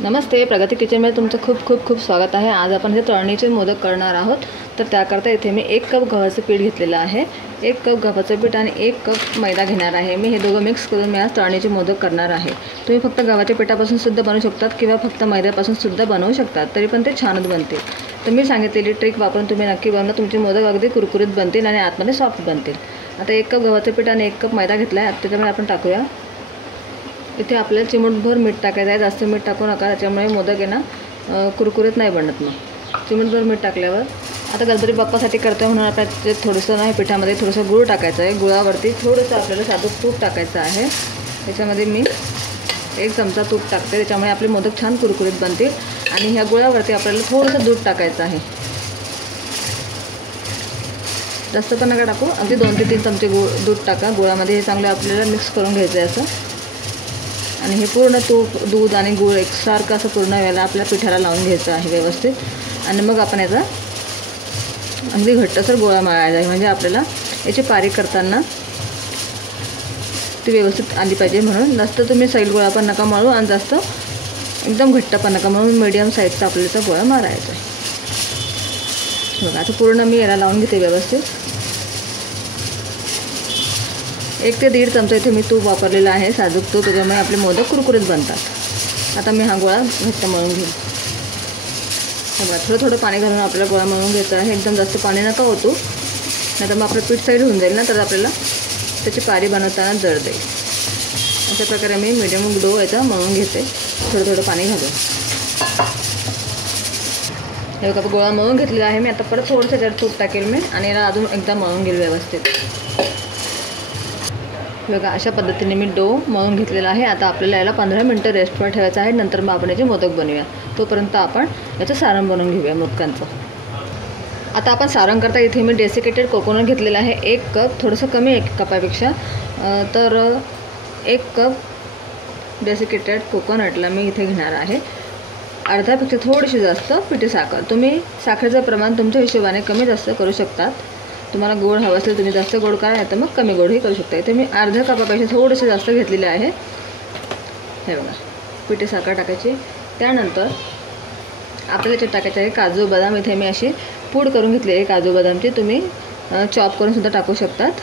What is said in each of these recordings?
नमस्ते, प्रगती किचनमध्ये तुमचं खूप खूप खूप स्वागत आहे। आज आपण हे तळणीचे मोदक करणार आहोत। तर त्याकरता इथे मी 1 कप गव्हाचं पीठ घेतलेलं आहे। 1 कप गव्हाचं पीठ आणि 1 कप मैदा घेणार आहे। मी हे दोघं मिक्स करून मी आज तळणीचे मोदक करणार आहे। तुम्ही फक्त गव्हाच्या पिठापासून सुद्धा बनवू शकतात किंवा फक्त मैद्यापासून सुद्धा बनवू शकतात, तरी पण ते छानच बनते। तर मी सांगितलेली ट्रिक वापरून तुम्ही नक्की बनवा, तुमचे मोदक अगदी कुरकुरीत बनतील आणि आतमध्ये सॉफ्ट बनतील। आता 1 कप गव्हाचं पीठ आणि 1 कप मैदा घेतला आहे। त्याच्यामुळे आपण टाकूया इथे आपल्याला चिमूटभर मीठ टाकायचं आहे। जास्त मीठ टाकू नका, त्याच्यामुळे मोदक आहे ना कुरकुरीत नाही बनत। मग चिमूटभर मीठ टाकल्यावर आता गणपती बाप्पासाठी करतोय म्हणून आपल्याला थोडंसं नाही पिठामध्ये थोडंसं गूळ टाकायचं आहे। गुळावरती थोडंसं आपल्याला साधं तूप टाकायचं आहे। त्याच्यामध्ये मी 1 चमचा तूप टाकते, त्याच्यामुळे आपले मोदक छान कुरकुरीत बनतील। आणि ह्या गुळावरती आपल्याला थोडंसं दूध टाकायचं आहे। जास्त पण नका टाकू, अगदी 2 ते 3 चमचे दूध टाका गुळामध्ये। हे चांगलं आपल्याला मिक्स करून घ्यायचं आहे असं। आणि हे पूर्ण तूप, दूध आणि गूळ एकसारखं असं पूर्ण वेळेला आपल्या पिठाला लावून घ्यायचं आहे व्यवस्थित। आणि मग आपण याचा अगदी घट्टसर गोळा मळायचा आहे, म्हणजे आपल्याला याची पारी करताना ती व्यवस्थित आली पाहिजे। म्हणून जास्त तुम्ही सैल गोळा पण नका मळू आणि जास्त एकदम घट्ट पण नका मळू, मीडियम साईजचा आपल्याला गोळा मारायचा आहे। बघा आता पूर्ण मी याला लावून घेते व्यवस्थित। 1 ते 1.5 चमचा इथे मी तूप वापरलेलं आहे, साजूक तूप, त्याच्यामुळे आपले मोदक कुरकुरीत बनतात। आता मी हा गोळा घट्ट मळून घेईन। बघा थोडं थोडं पाणी घालून आपल्याला गोळा मळून घ्यायचा आहे। एकदम जास्त पाणी नका ओतू, नाही तर मग आपलं पीठ साईड होऊन जाईल ना, तर आपल्याला त्याची पारी बनवताना जड जाईल। अशा प्रकारे मी मीडियम डो याचा मळून घेते थोडं थोडं पाणी घालून। हे बघा गोळा मळून घेतलेला आहे मी। आता परत थोडंसं त्याच्यात तूप टाकेल मी आणि याला अजून एकदा मळून घेईल व्यवस्थित। बघा अशा पद्धतीने मी डो मळून घेतलेला आहे। आता आपल्याला याला 15 मिनटं रेस्टवर ठेवायचं आहे, नंतर मग आपण याचे मोदक बनवूया। तोपर्यंत आपण याचं सारण बनवून घेऊया मोदकांचं। आता आपण सारण करता इथे मी डेसिकेटेड कोकोनट घेतलेला आहे 1 कप, थोडंसं कमी 1 कपापेक्षा। तर 1 कप डेसिकेटेड कोकोनटला मी इथे घेणार आहे अर्ध्यापेक्षा थोडीशी जास्त पिठी साखर। तुम्ही साखरेचं प्रमाण तुमच्या हिशोबाने कमी जास्त करू शकतात। तुम्हाला गोड हवं असेल तुम्ही जास्त गोड करा, नाही तर मग कमी गोडही करू शकता। इथे मी अर्ध्या कपापेक्षा थोडेसे जास्त घेतलेले आहे। हे बघा पिठी साखर टाकायची। त्यानंतर आपल्याला याच्यात टाकायचे आहे काजू बदाम। इथे मी अशी पूड करून घेतली आहे काजू बदामची, तुम्ही चॉप करून सुद्धा टाकू शकतात।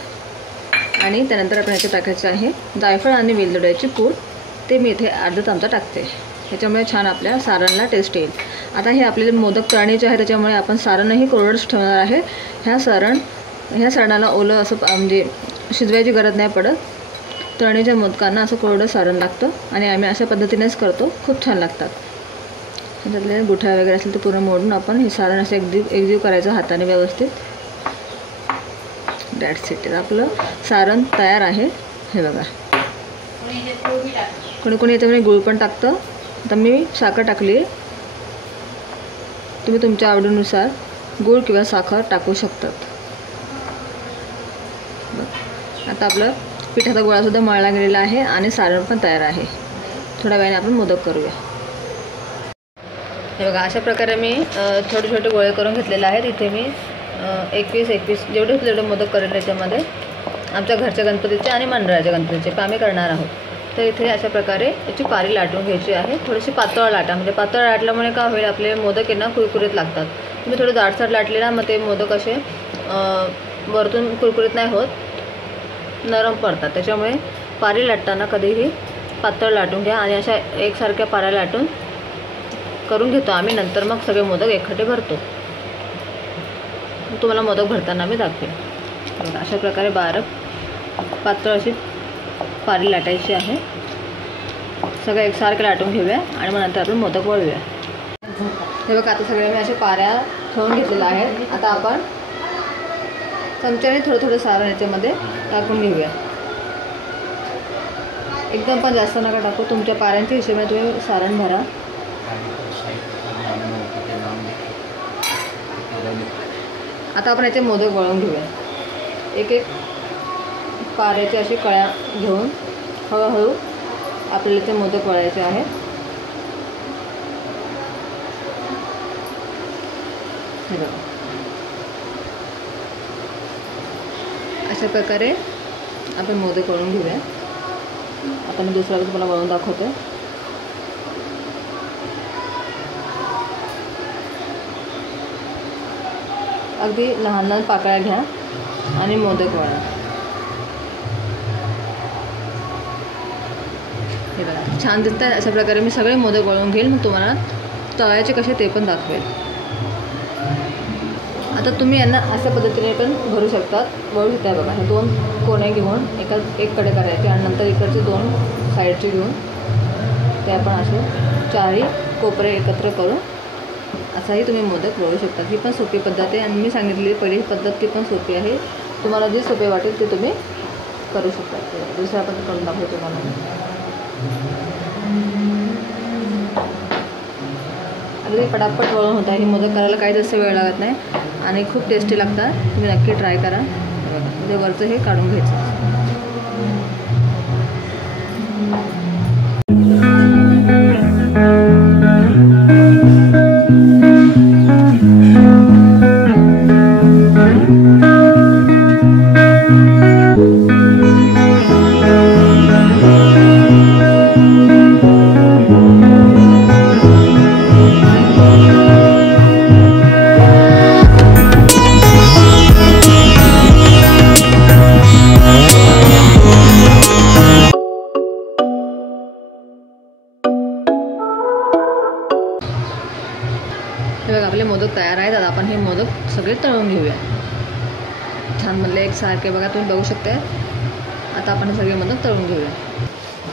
आणि त्यानंतर आपण याच्यात टाकायचं आहे जायफळ आणि वेलदोड्याची पूड, ते मी इथे अर्धा चमचा टाकते। त्याच्यामुळे छान आपल्या सारणला टेस्ट येईल। आता हे आपले मोदक तळणीचे आहे, त्याच्यामुळे आपण सारणही कोरडंच ठेवणार आहे। ह्या सारणाला ओलं असं म्हणजे शिजवायची गरज नाही पडत। तळणीच्या मोदकांना असं कोरडं सारण लागतं आणि आम्ही अशा पद्धतीनेच करतो, खूप छान लागतात। त्याच्यातले गुठळ्या वगैरे असेल तर पूर्ण मोडून आपण हे सारण असं एकजीव करायचं हाताने व्यवस्थित। दॅट्स इट, आपलं सारण तयार आहे। हे बघा कोणी कोणी याच्यामध्ये गूळ पण टाकतं। आता मी साखर टाकली आहे, तुम्ही तुमच्या आवडीनुसार गूळ किंवा साखर टाकू शकतात। आता आपलं पिठाचा गोळासुद्धा मळला गेलेला आहे आणि सारण पण तयार आहे। थोड्या वेळाने आपण मोदक करूया। हे बघा अशा प्रकारे मी छोटे छोटे गोळे करून घेतलेले आहेत। इथे मी 21 जेवढे मोदक करेल याच्यामध्ये आमच्या घरच्या गणपतीचे आणि मंडळाच्या गणपतीचे आम्ही करणार आहोत। तर इथे अशा प्रकारे याची पारी लाटून घ्यायची आहे। थोडीशी पातळ लाटा, म्हणजे पातळ लाटल्यामुळे काय होईल आपले मोदक आहे ना कुरकुरीत लागतात। तुम्ही थोडे जाडसर लाटले ना मग ते मोदक असे वरतून कुरकुरीत नाही होत, नरम पडतात। त्याच्यामुळे पारी लाटताना कधीही पातळ लाटून घ्या आणि अशा एकसारख्या पाऱ्या लाटून करून घेतो आम्ही। नंतर मग सगळे मोदक एकखट्टे भरतो। तुम्हाला मोदक भरताना मी दाखवेन। अशा प्रकारे बारीक पातळ अशी पारी लाटायची आहे। सगळं एकसारखं लाटून घेऊया आणि मग नंतर आपण मोदक वळूया। हे बघा आता सगळे मी अशा पाऱ्या ठेवून घेतलेल्या आहेत। आता आपण चमच्याने थोडं थोडं सारण याच्यामध्ये टाकून घेऊया। एकदम पण जास्त नका टाकू, तुमच्या पाऱ्यांच्या हिशोबाने तुम्ही सारण भरा। आता आपण याचे मोदक वळून घेऊया। एक एक पाऱ्याचे अशी कळ्या घेऊन हळूहळू आपल्याला ते मोदक वळायचे आहेत। हे बघा अशा प्रकारे आपण मोदक वळून घेऊया। आता मी दुसरा तुम्हाला वळून दाखवते। अगदी लहान लहान पाकळ्या घ्या आणि मोदक वळा. हे बघा छान दिसतं. अशा प्रकारे मी सगळे मोदक वळून घेईल, मग तुम्हाला तळायचे कसे ते पण दाखवेल. आता तुम्ही यांना अशा पद्धतीने पण भरू शकतात, वळू शकता. बघा हे 2 कोणे घेऊन एककडे करायचे आणि नंतर इकडचे 2 साईडचे घेऊन ते आपण असे 4ही कोपरे एकत्र करून असाही तुम्ही मोदक वळू शकता. ही पण सोपी पद्धत आहे आणि मी सांगितलेली पहिली पद्धत ती पण सोपी आहे. तुम्हाला जे सोपे वाटेल ते तुम्ही करू शकता. दुसऱ्या पद्धत करून दाखवतो तुम्हाला. अगदी पटापट वळून होत आहे. ही मोदक करायला काही जास्त वेळ लागत नाही आणि खूप टेस्टी लागतात. तुम्ही नक्की ट्राय करा. म्हणजे वरचं हे काढून घ्यायचं. हे बघा आपले मोदक तयार आहेत. आता आपण हे मोदक सगळे तळून घेऊया. छान म्हणले एकसारखे बघा, तुम्ही बघू शकता. आता आपण हे सगळे मोदक तळून घेऊया.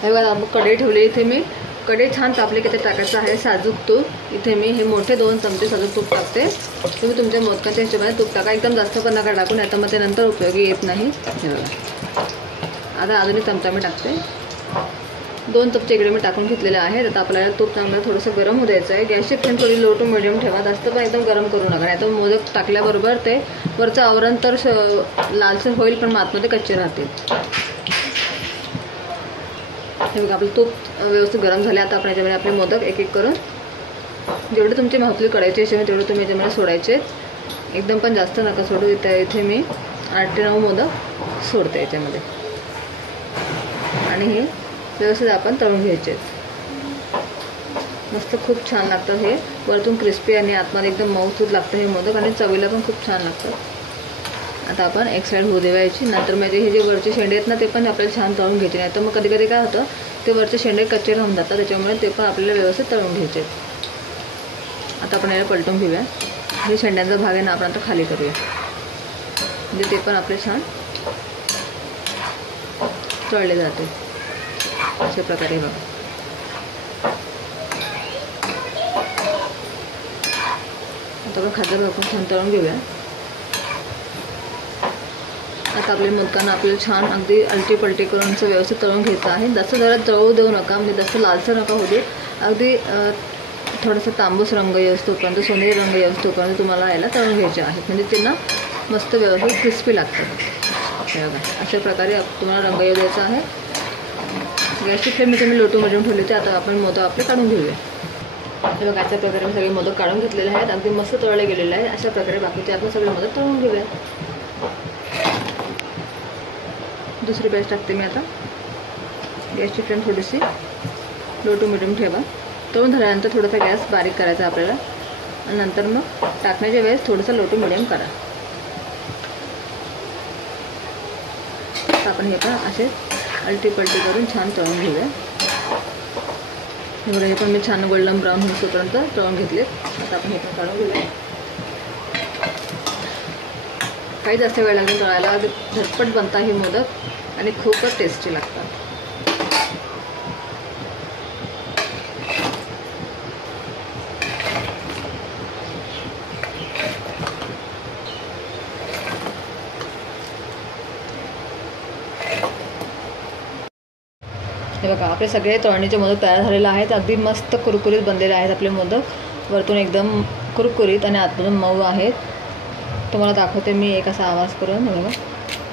हे बघा आपण कढई ठेवली. इथे मी कढई छान तापली की ते टाकायचं आहे साजूक तूप. इथे मी हे मोठे 2 चमचे साजूक तूप टाकते. तुम्ही तुमच्या मोदकाच्या हिशोबाने तूप टाका. एकदम जास्त पण नका टाकू, नाही तर मग ते नंतर उपयोगी येत नाही. हे बघा आता अजूनही चमचा मी टाकते. 2 चमचे इकडे मी टाकून घेतलेले आहेत. आता आपल्याला तूप चांगलं थोडंसं गरम होऊ द्यायचं आहे. गॅसची फ्लेम थोडी लो टू मिडियम ठेवा, जास्त पण एकदम गरम करू नका, नाही तर मोदक टाकल्याबरोबर ते वरचं आवरण तर लालसर होईल पण आतमध्ये कच्चे राहतील. हे बघा आपलं तूप व्यवस्थित गरम झाले. आता आपण याच्यामध्ये आपले मोदक एक एक करून जेवढे तुमचे माहुतली कढायचे असेल तेवढे तुम्ही याच्यामध्ये सोडायचे. एकदम पण जास्त नका सोडू. इथे मी 8 ते 9 मोदक सोडते याच्यामध्ये आणि हे व्यवस्थित आपण तळून घ्यायचे. मस्त खूप छान लागतं हे. वरतून क्रिस्पी आणि आतमध्ये एकदम मऊसूद लागतं हे मोदक आणि चवीला पण खूप छान लागतं. आता आपण एक साईड होऊ द्यायची. नंतर म्हणजे हे जे वरचे शेंडे आहेत ना ते पण आपल्याला छान तळून घ्यायचे. नाही तर मग कधी कधी काय होतं ते वरचे शेंडे कच्चे राहून जातात, त्याच्यामुळे ते पण आपल्याला व्यवस्थित तळून घ्यायचे. आता आपण याला पलटून घेऊया. हे शेंड्यांचा भाग आहे ना आपण आता खाली करूया, म्हणजे ते पण आपले छान तळले जाते अशा प्रकारे. बघा आता आपण खाद्य भाकून छान तळून घेऊया. आता आपल्या मोदकांना आपल्याला छान अगदी अलटी पलटी करून असं व्यवस्थित तळून घ्यायचं आहे. जास्त जरा तळू देऊ नका, म्हणजे जास्त लालसर नका होऊ दे. अगदी थोडासा तांबूस रंग येऊस्तोपर्यंत, सोनेरी रंग येऊस्तोपर्यंत तुम्हाला याला तळून घ्यायचे आहेत, म्हणजे त्यांना मस्त व्यवस्थित क्रिस्पी लागतं. हे बघा अशा प्रकारे तुम्हाला रंग येऊ द्यायचा आहे. गॅसची फ्लेम मी लो टू मिडियम ठेवली होती. आता आपण मोदक आपले काढून घेऊया. हे बघा अशा प्रकारे मी सगळे मोदक काढून घेतलेले आहेत. अगदी मस्त तळले गेलेले आहेत. अशा प्रकारे बाकीचे आपण सगळे मोदक तळून घेऊया. दुसरी बॅच टाकते मी आता. गॅसची फ्लेम थोडीशी लो टू मिडियम ठेवा. तळून झाल्यानंतर थोडासा गॅस बारीक करायचा आपल्याला आणि नंतर मग टाकण्याच्या वेळेस थोडंसं लो टू मिडियम करा. आपण हे पण असे अलटी पलटी करून छान तळून घेऊया. हे बघा हे पण मी छान गोल्डन ब्राऊन होईपर्यंत तळून घेतले. आता आपण हे पण काढून घेऊया. काही जास्त वेळ लागेल तळायला. झटपट बनतात हे मोदक आणि खूपच टेस्टी लागतात. हे बघा आपले सगळे तळणीचे मोदक तयार झालेले आहेत. अगदी मस्त कुरकुरीत बनलेले आहेत आपले मोदक. वरतून एकदम कुरकुरीत आणि आतमधून मऊ आहेत. तुम्हाला दाखवते मी एक असा आवाज करून. हे बघा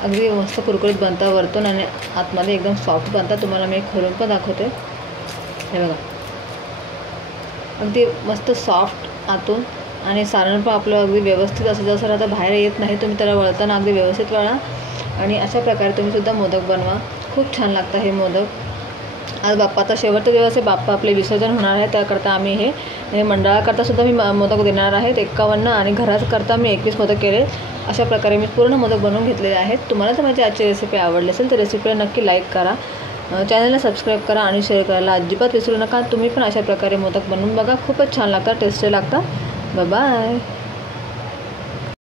अगदी मस्त कुरकुरीत बनतात वरतून आणि आतमध्ये एकदम सॉफ्ट बनतात. तुम्हाला मी खोलून पण दाखवते. हे बघा अगदी मस्त सॉफ्ट आतून आणि सारण पण आपलं अगदी व्यवस्थित असं जसं आता बाहेर येत नाही. तुम्ही त्याला वळताना अगदी व्यवस्थित वळा आणि अशा प्रकारे तुम्ही सुद्धा मोदक बनवा. खूप छान लागतं हे मोदक. आज बाप्पाचा शेवटचा दिवस आहे. बाप्पा आपले विसर्जन होणार आहे. त्याकरता आम्ही हे मंडळाकरता सुद्धा मी मोदक देणार आहेत 51 आणि घराकरता मी 21 मोदक केले. अशा प्रकारे मी पूर्ण मोदक बनवून घेतलेले आहेत. तुम्हाला जर माझी आजची रेसिपी आवडली असेल तर रेसिपीला नक्की लाईक करा, चॅनलला सबस्क्राईब करा आणि शेअर करायला अजिबात विसरू नका. तुम्ही पण अशा प्रकारे मोदक बनवून बघा. खूपच छान लागतात, टेस्टी लागतात. बाय.